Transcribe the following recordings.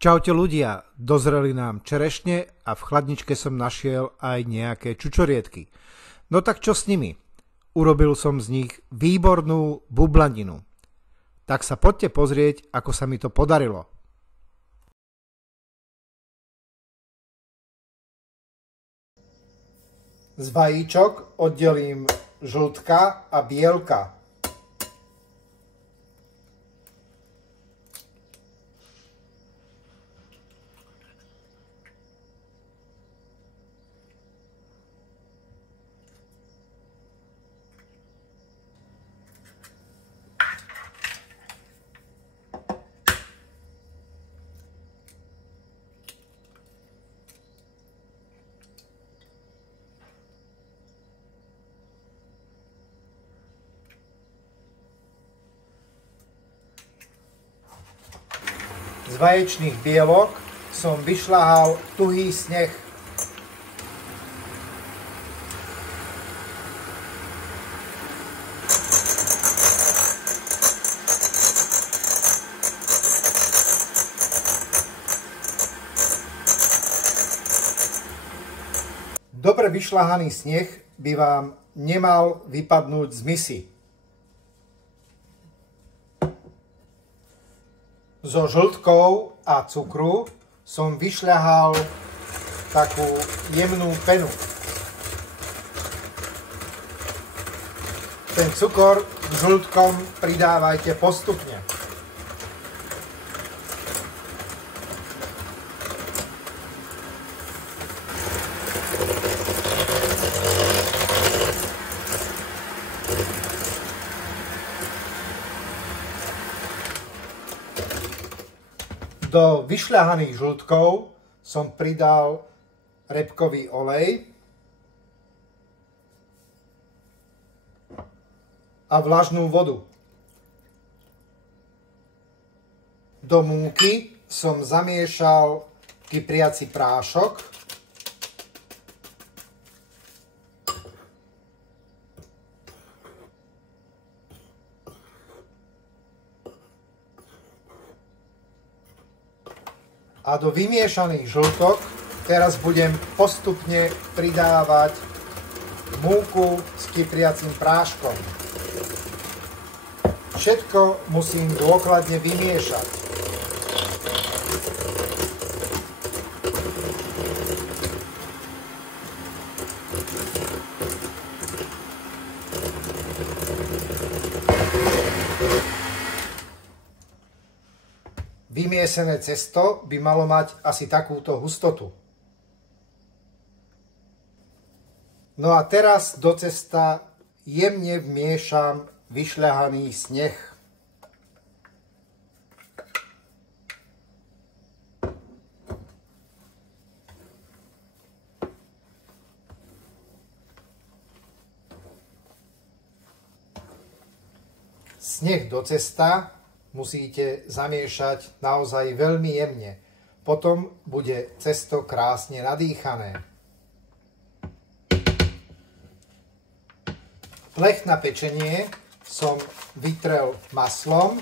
Čaute ľudia, dozreli nám čerešne a v chladničke som našiel aj nejaké čučoriedky. No tak čo s nimi? Urobil som z nich výbornú bublaninu. Tak sa poďte pozrieť, ako sa mi to podarilo. Z vajíčok oddelím žltka a bielka. Z vaječných bielok som vyšľahal tuhý sneh. Dobre vyšľahaný sneh by vám nemal vypadnúť z misy. Zo žltkov a cukru som vyšľahal takú jemnú penu. Ten cukor k žltkom pridávajte postupne. Do vyšľahaných žltkov som pridal repkový olej a vlažnú vodu. Do múky som zamiešal kypriaci prášok a do vymiešaných žltok teraz budem postupne pridávať múku s kypriacím práškom. Všetko musím dôkladne vymiešať. Vymiesené cesto by malo mať asi takúto hustotu. No a teraz do cesta jemne vmiešam vyšľahaný sneh. Sneh do cesta musíte zamiešať naozaj veľmi jemne. Potom bude cesto krásne nadýchané. Plech na pečenie som vytrel maslom.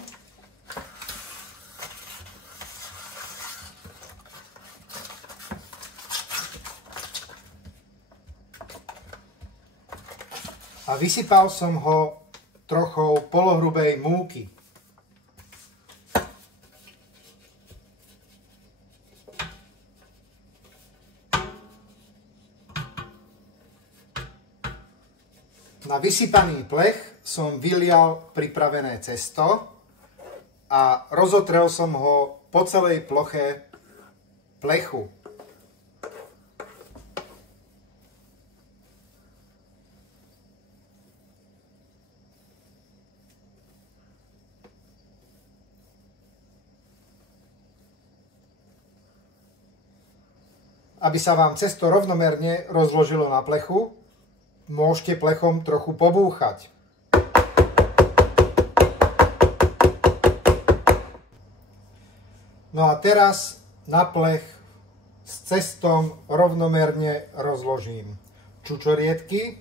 A vysypal som ho trochou polohrubej múky. Na vysypaný plech som vylial pripravené cesto a rozotrel som ho po celej ploche plechu. Aby sa vám cesto rovnomerne rozložilo na plechu, môžete plechom trochu pobúchať. No a teraz na plech s cestom rovnomerne rozložím čučoriedky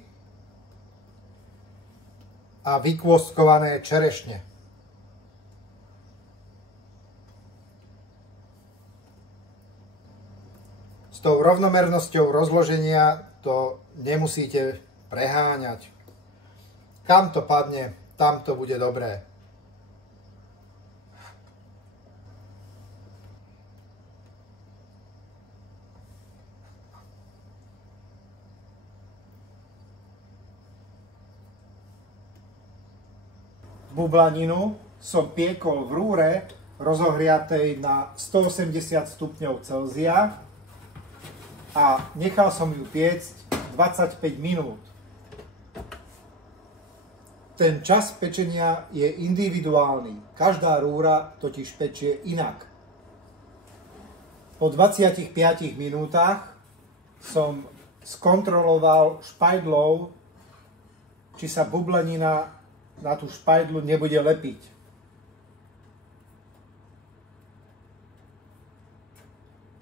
a vykôstkované čerešne. S tou rovnomernosťou rozloženia to nemusíte preháňať. Kam to padne, tam to bude dobré. Bublaninu som piekol v rúre rozohriatej na 180 stupňov Celzia a nechal som ju piecť 25 minút. Ten čas pečenia je individuálny. Každá rúra totiž pečie inak. Po 25 minútach som skontroloval špajdlou, či sa bublanina na tú špajdlu nebude lepiť.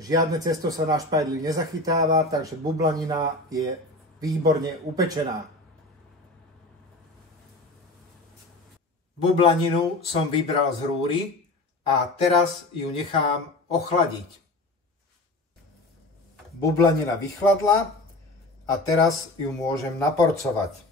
Žiadne cesto sa na špajdli nezachytáva, takže bublanina je výborne upečená. Bublaninu som vybral z rúry a teraz ju nechám ochladiť. Bublanina vychladla a teraz ju môžem naporcovať.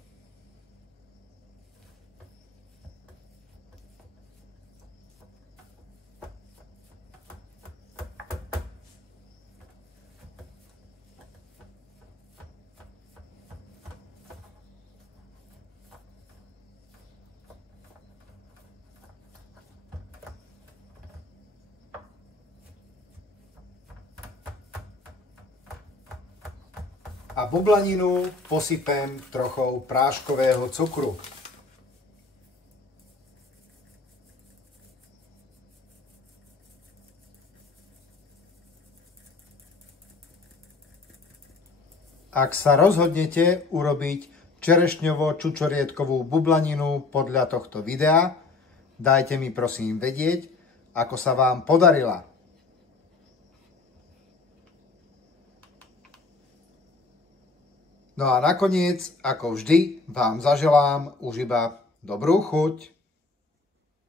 A bublaninu posypem trochou práškového cukru. Ak sa rozhodnete urobiť čerešňovo-čučoriedkovú bublaninu podľa tohto videa, dajte mi prosím vedieť, ako sa vám podarila. No a nakoniec, ako vždy, vám zaželám už iba dobrú chuť.